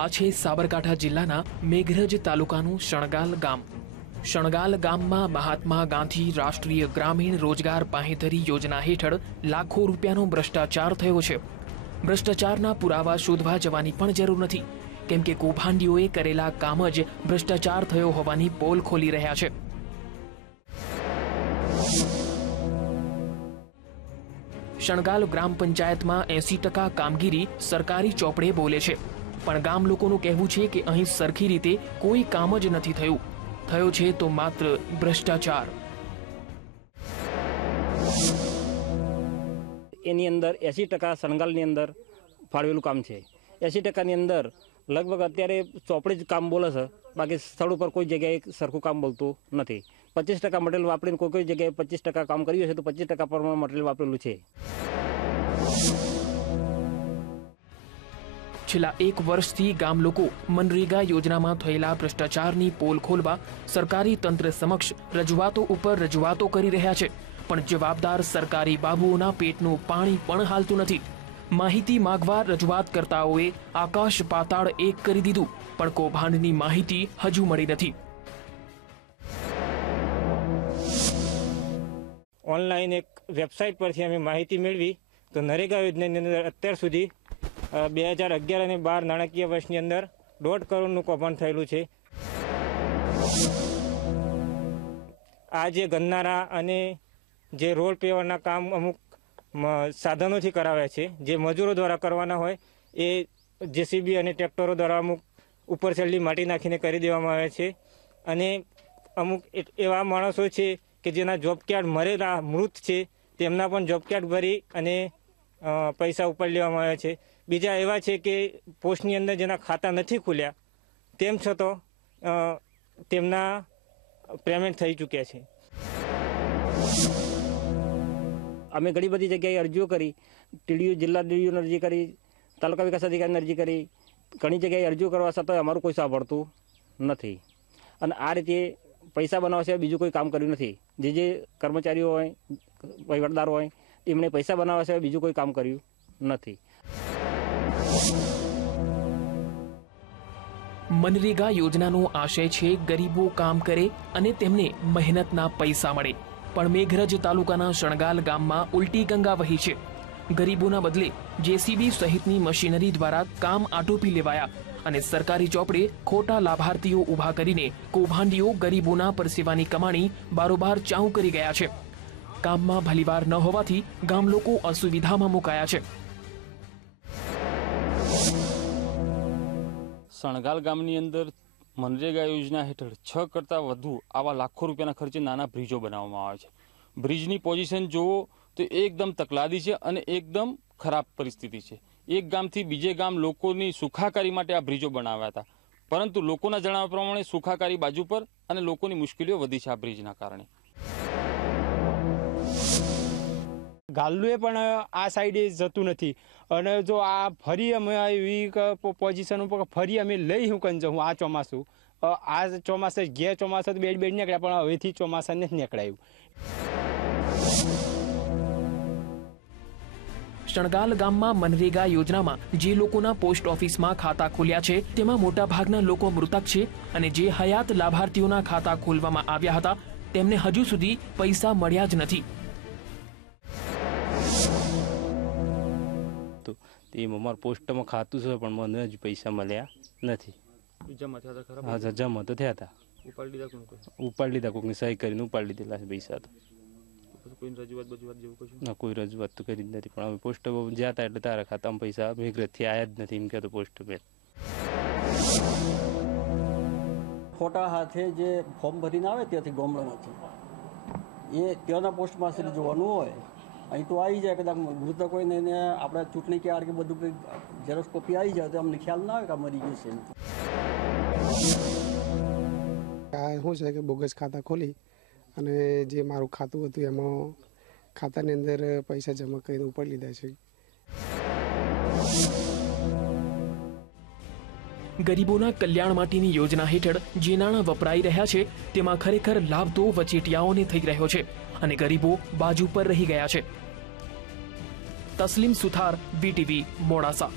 આ છે સાબરકાંઠા જિલ્લાના મેઘરજ તાલુકાનું શણગાલ ગામ. શણગાલ ગામમાં મહાત્મા ગાંધી રાષ્ટ્રીય ગ્રામીણ રોજગાર પાહેધરી યોજના હેઠળ લાખો રૂપિયાનો ભ્રષ્ટાચાર થયો છે. ભ્રષ્ટાચારના પુરાવા શોધવા જવાની પણ જરૂર નથી. કેમ કે કૌભાંડીઓએ કરેલા કામ જ ભ્રષ્ટાચાર થયો હોવાની પોલ ખોલી રહ્યા છે. શણગાલ ગ્રામ પંચાયતમાં એસી ટકા કામગીરી સરકારી ચોપડે બોલે છે. પણ ગામ લોકોનું કહેવું છે કે અહીં સરખી રીતે કોઈ કામ જ નથી થયું. થયો છે તો માત્ર ભ્રષ્ટાચાર. એની અંદર એંસી ટકા શણગાલની અંદર ફાળવેલું કામ છે. એંસી ટકાની અંદર લગભગ અત્યારે ચોપડી જ કામ બોલે છે. બાકી સ્થળ ઉપર કોઈ જગ્યાએ સરખું કામ બોલતું નથી. પચીસ ટકા મટીરિયલ વાપરીને કોઈ કોઈ જગ્યાએ પચીસ ટકા કામ કર્યું છે તો પચીસ ટકા પ્રમાણે મટીરિયલ વાપરેલું છે. છેલ્લા એક વર્ષથી ગામ લોકો મનરેગા યોજનામાં થયેલા ભ્રષ્ટાચારની પોલ ખોલવા સરકારી તંત્ર સમક્ષ રજૂઆતો ઉપર રજૂઆતો કરી રહ્યા છે. પણ જવાબદાર સરકારી બાબુઓના પેટનું પાણી પણ હાલતું નથી. માહિતી માગવા રજૂઆત કરતાઓએ આકાશ પાતાળ એક કરી દીધું, પણ કૌભાંડની માહિતી હજુ મળી નથી. ઓનલાઈન એક વેબસાઇટ પરથી અમે માહિતી મેળવી તો નરેગા યોજનાની અંદર અત્યાર સુધી બે હજાર અગિયાર અને બાર નાણાકીય વર્ષની અંદર દોઢ કરોડનું કૌભાંડ થયેલું છે. આ જે ગન્નારા અને જે રોડ પેવરના કામ અમુક સાધનોથી કરાવ્યા છે, જે મજૂરો દ્વારા કરવાના હોય, એ જેસીબી અને ટ્રેક્ટરો દ્વારા અમુક ઉપર છેલ્લી માટી નાખીને કરી દેવામાં આવે છે. અને અમુક એવા માણસો છે કે જેના જોબ કાર્ડ મરેલા મૃત છે, તેમના પણ જોબ કાર્ડ ભરી અને પૈસા ઉપર લેવામાં આવે છે. બીજા એવા છે કે પોસ્ટની અંદર જેના ખાતા નથી ખુલ્યા, તેમ છતાં તેમના પેમેન્ટ થઈ ચૂક્યા છે. અમે ઘણી બધી જગ્યાએ અરજીઓ કરી, ટીડીયુ, જિલ્લા ટીડીયુને અરજી કરી, તાલુકા વિકાસ અધિકારીને અરજી કરી, ઘણી જગ્યાએ અરજીઓ કરવા છતાં અમારું કોઈ સાંભળતું નથી. અને આ રીતે પૈસા બનાવવા સિવાય બીજું કોઈ કામ કર્યું નથી. જે જે કર્મચારીઓ હોય, વહીવટદાર હોય, એમણે પૈસા બનાવવા સિવાય બીજું કોઈ કામ કર્યું નથી. મનરેગા યોજનાનો આશય છે ગરીબો કામ કરે અને તેમને મહેનતના પૈસા મળે. પણ મેઘરજ તાલુકાના શણગાલ ગામમાં ઉલટી ગંગા વહી છે. ગરીબોના બદલે જેસીબી સહિતની મશીનરી દ્વારા કામ આટોપી લેવાયા અને સરકારી ચોપડે ખોટા લાભાર્થીઓ ઊભા કરીને કૌભાંડીઓ ગરીબોના પરસેવાની કમાણી બારોબાર ચાઉ કરી ગયા છે. કામમાં ભલીવાર ન હોવાથી ગામ લોકો અસુવિધામાં મુકાયા છે. સણગાલ ગામની અંદર મનરેગા યોજના હેઠળ છ કરતાં વધુ આવા લાખો રૂપિયાના ખર્ચે નાના બ્રિજો બનાવવામાં આવે છે. બ્રિજની પોઝિશન જુઓ તો એકદમ તકલાદી છે અને એકદમ ખરાબ પરિસ્થિતિ છે. એક ગામથી બીજે ગામ લોકોની સુખાકારી માટે આ બ્રિજો બનાવ્યા હતા. પરંતુ લોકોના જણાવ્યા પ્રમાણે સુખાકારી બાજુ પર અને લોકોની મુશ્કેલીઓ વધી છે આ બ્રિજના કારણે. ગાલ્લુએ પણ આ સાઈડે જતું નથી. અને જો આ ફરી અમે એવી પોઝિશન ઉપર ફરી અમે લઈ હું કંઈ જવું આ ચોમાસું. આ ચોમાસે ગયા ચોમાસા તો બેડ બેડ નીકળ્યા, પણ હવેથી ચોમાસા નથી નીકળાયું. શણગાલ ગામમાં મનરેગા યોજનામાં જે લોકોના પોસ્ટ ઓફિસમાં ખાતા ખોલ્યા છે, તેમાં મોટાભાગના લોકો મૃતક છે અને જે હયાત લાભાર્થીઓના ખાતા ખોલવામાં આવ્યા હતા, તેમને હજુ સુધી પૈસા મળ્યા જ નથી. તે અમારું પોસ્ટમાં ખાતું છે પણ મને જ પૈસા મળ્યા નથી. હા જમા તો થયા હતા. ઉપાડી લીધા કોઈકની સહી કરીને ઉપાડી લીધેલા છે પૈસા તો. ના કોઈ રજૂઆત તો કરી જ નથી પણ અમે પોસ્ટ જ્યાં હતા એટલે તારા ખાતામાં પૈસા મેઘરજથી આવ્યા જ નથી એમ કહેતો પોસ્ટ મેં ખોટા હાથે જે ફોર્મ ભરીને આવે ત્યાંથી ગામડામાંથી એ ત્યાંના પોસ્ટમાં શ્રી જોવાનું હોય. અહીં તો આવી જાય કદાચ મૃતક હોય ને એને આપણે ચૂંટણી કાર્ડ કે બધું કંઈક ઝેરોક્ષ કોપી આવી જાય તો અમને ખ્યાલ ના આવે કે મરી ગયું છે એમ. આ શું છે કે બોગસ ખાતા ખોલી અને જે મારું ખાતું હતું એમાં ખાતાની અંદર પૈસા જમા કરીને ઉપર લીધા છે. ગરીબોના કલ્યાણ માટેની યોજના હેઠળ જે નાણાં વપરાઈ રહ્યા છે તેમાં ખરેખર લાભ તો વચેટિયાઓને થઈ રહ્યો છે અને ગરીબો બાજુ પર રહી ગયા છે. તસલીમ સુથાર બીટીવી મોડાસા